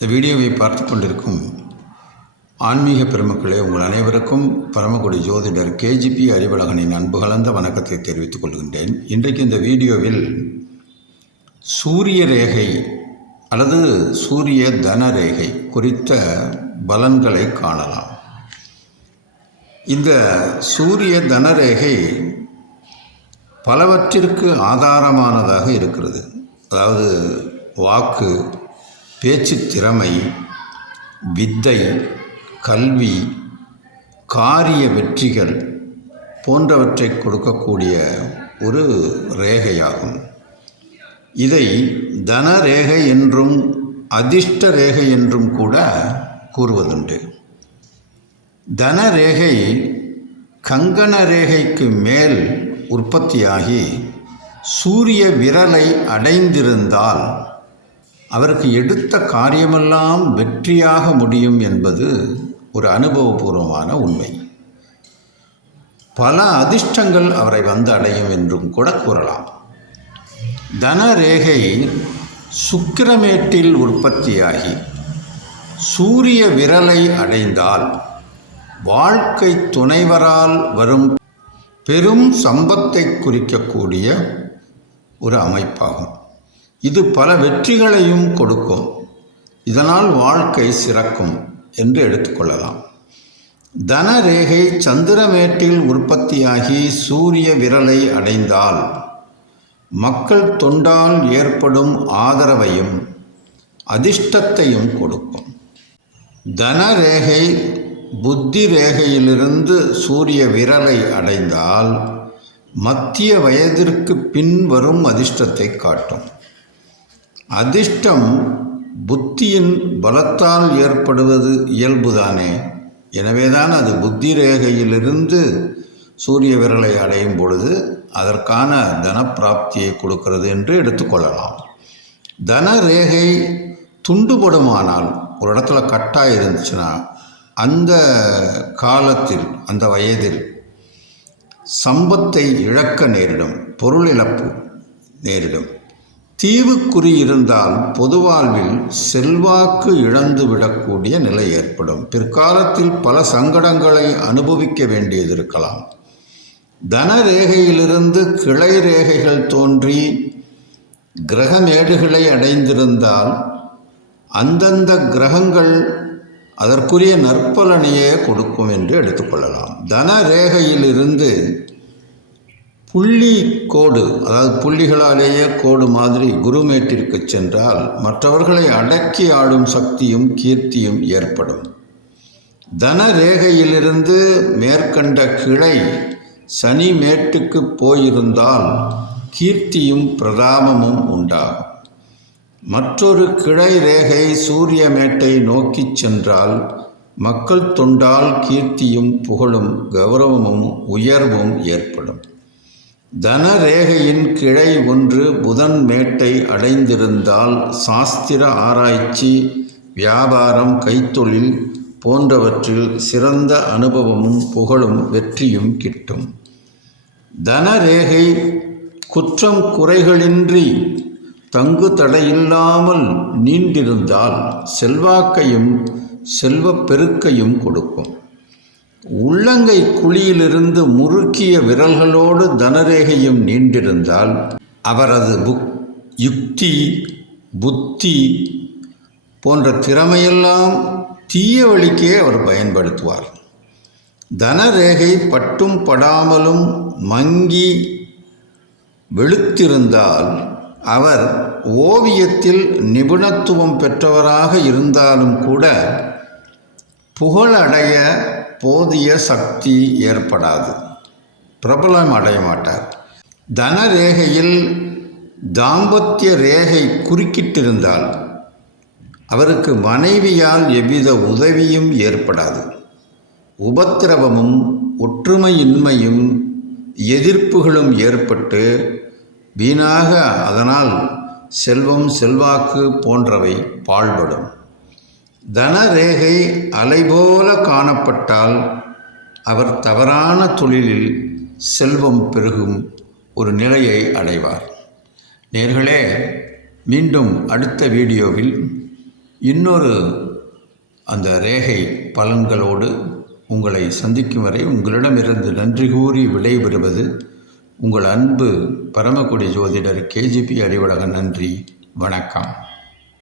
இந்த வீடியோவை பார்த்து கொண்டிருக்கும் ஆன்மீக பெருமக்களே உங்கள் அனைவருக்கும் பரமக்குடி ஜோதிடர் கேஜிபி அறிவழகனின் அன்பு கலந்த வணக்கத்தை தெரிவித்துக் கொள்கின்றேன். இன்றைக்கு இந்த வீடியோவில் சூரிய ரேகை அல்லது சூரிய தன ரேகை குறித்த பலன்களை காணலாம். இந்த சூரிய தனரேகை பலவற்றிற்கு ஆதாரமானதாக இருக்கிறது. அதாவது வாக்கு பேச்சு திறமை வித்தை கல்வி காரிய வெற்றிகள் போன்றவற்றை கொடுக்கக்கூடிய ஒரு ரேகையாகும். இதை தன ரேகை என்றும் அதிர்ஷ்ட ரேகை என்றும் கூட கூறுவதுண்டு. தன ரேகை கங்கண ரேகைக்கு மேல் உற்பத்தியாகி சூரிய விரலை அடைந்திருந்தால் அவருக்கு எடுத்த காரியமெல்லாம் வெற்றியாக முடியும் என்பது ஒரு அனுபவபூர்வமான உண்மை. பல அதிர்ஷ்டங்கள் அவரை வந்து அடையும் என்றும் கூட கூறலாம். தன ரேகை சுக்கிரமேட்டில் உற்பத்தியாகி சூரிய விரலை அடைந்தால் வாழ்க்கை துணைவரால் வரும் பெரும் சம்பத்தை குறிக்கக்கூடிய ஒரு அமைப்பாகும். இது பல வெற்றிகளையும் கொடுக்கும். இதனால் வாழ்க்கை சிறக்கும் என்று எடுத்துக்கொள்ளலாம் தன ரேகை சந்திரமேட்டில் உற்பத்தியாகி சூரிய விரலை அடைந்தால் மக்கள் தொண்டால் ஏற்படும் ஆதரவையும் அதிர்ஷ்டத்தையும் கொடுக்கும். தன ரேகை புத்தி ரேகையிலிருந்து சூரிய விரலை அடைந்தால் மத்திய வயதிற்கு பின் வரும் அதிர்ஷ்டத்தை காட்டும். அதிர்ஷ்டம் புத்தியின் பலத்தால் ஏற்படுவது இயல்புதானே? எனவேதான் அது புத்தி ரேகையிலிருந்து சூரிய விரலை அடையும் பொழுது அதற்கான தனப்பிராப்தியை கொடுக்கிறது என்று எடுத்துக்கொள்ளலாம் தன ரேகை துண்டுபடுமானால் ஒரு இடத்துல கட்டாக இருந்துச்சுன்னா அந்த காலத்தில் அந்த வயதில் சம்பத்தை இழக்க நேரிடும் பொருள் இழப்பு நேரிடும். தீவுக்குறி இருந்தால் பொது வாழ்வில் செல்வாக்கு இழந்து விடக்கூடிய நிலை ஏற்படும். பிற்காலத்தில் பல சங்கடங்களை அனுபவிக்க வேண்டியது இருக்கலாம் தன ரேகையிலிருந்து கிளை ரேகைகள் தோன்றி கிரகமேடுகளை அடைந்திருந்தால் அந்தந்த கிரகங்கள் அதற்குரிய நற்பலனையே கொடுக்கும் என்று எடுத்துக்கொள்ளலாம். தன ரேகையிலிருந்து புள்ளி கோடு அதாவது புள்ளிகளாலேயே கோடு மாதிரி குருமேட்டிற்கு சென்றால் மற்றவர்களை அடக்கி ஆடும் சக்தியும் கீர்த்தியும் ஏற்படும். தன ரேகையிலிருந்து மேற்கண்ட கிளை சனி மேட்டுக்கு போயிருந்தால் கீர்த்தியும் பிரதாபமும் உண்டாகும். மற்றொரு கிளை ரேகை சூரிய மேட்டை நோக்கிச் சென்றால் மக்கள் தொண்டால் கீர்த்தியும் புகழும் கௌரவமும் உயர்வும் ஏற்படும். தன ரேகையின் கிளை ஒன்று புதன் மேட்டை அடைந்திருந்தால் சாஸ்திர ஆராய்ச்சி வியாபாரம் கைத்தொழில் போன்றவற்றில் சிறந்த அனுபவமும் புகழும் வெற்றியும் கிட்டும். தன ரேகை குற்றம் குறைகளின்றி தங்கு தடையில்லாமல் நீண்டிருந்தால் செல்வாக்கையும் செல்வப் பெருக்கையும் கொடுக்கும். உள்ளங்கை குழியிலிருந்து முறுக்கிய விரல்களோடு தனரேகையும் நீண்டிருந்தால் அவரது புக் யுக்தி புத்தி போன்ற திறமையெல்லாம் தீய வழிக்கே அவர் பயன்படுத்துவார். தனரேகை பட்டும் படாமலும் மங்கி வெளுத்திருந்தால் அவர் ஓவியத்தில் நிபுணத்துவம் பெற்றவராக இருந்தாலும் கூட புகழடைய போதிய சக்தி ஏற்படாது. பிரபலம் அடைய மாட்டார். தன ரேகையில் தாம்பத்திய ரேகை குறுக்கிட்டிருந்தால் அவருக்கு மனைவியால் எவ்வித உதவியும் ஏற்படாது. உபத்திரவமும் ஒற்றுமையின்மையும் எதிர்ப்புகளும் ஏற்பட்டு வீணாக அதனால் செல்வம் செல்வாக்கு போன்றவை பாழ்படும். தனரேகை அலைபோல காணப்பட்டால் அவர் தவறான தொழிலில் செல்வம் பெருகும் ஒரு நிலையை அடைவார். நேர்களே மீண்டும் அடுத்த வீடியோவில் இன்னொரு அந்த ரேகை பலன்களோடு உங்களை சந்திக்கும் வரை உங்களிடமிருந்து நன்றி கூறி விடைபெறுவது உங்கள் அன்பு பரமக்குடி ஜோதிடர் கேஜிபி அறிவழகன் நன்றி. வணக்கம்.